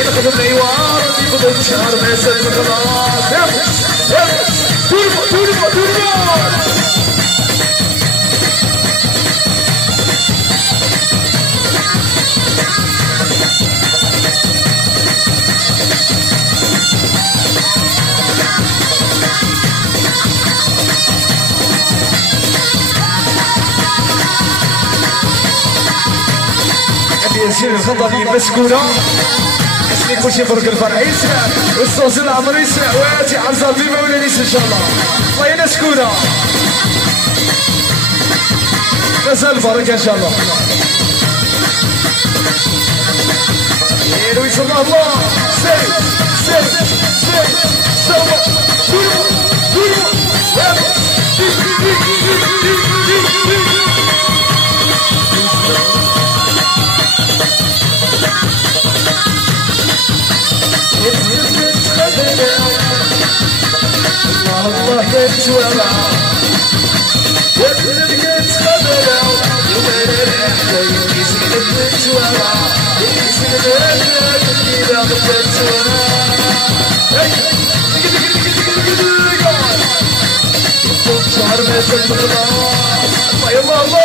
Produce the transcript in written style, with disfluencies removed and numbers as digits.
ينخدم العوار يفضل شهر ما يسلم خلاص توربو توربو توربو يصير الخطأ مسكونة اسمي كل شيء برك الفرح يسمع والصوص العمر يسمع وياتي عرزة في مولانيس ان شاء الله طينا سكونة مساء البركة ان شاء الله يروي صلى الله سير سير سير سوا دورو دورو الله يتولى وابنك يتخبروا يومين الحكاية يسكن يتولى يسكن الحكاية يتولى شهر ما يسلم الله الله الله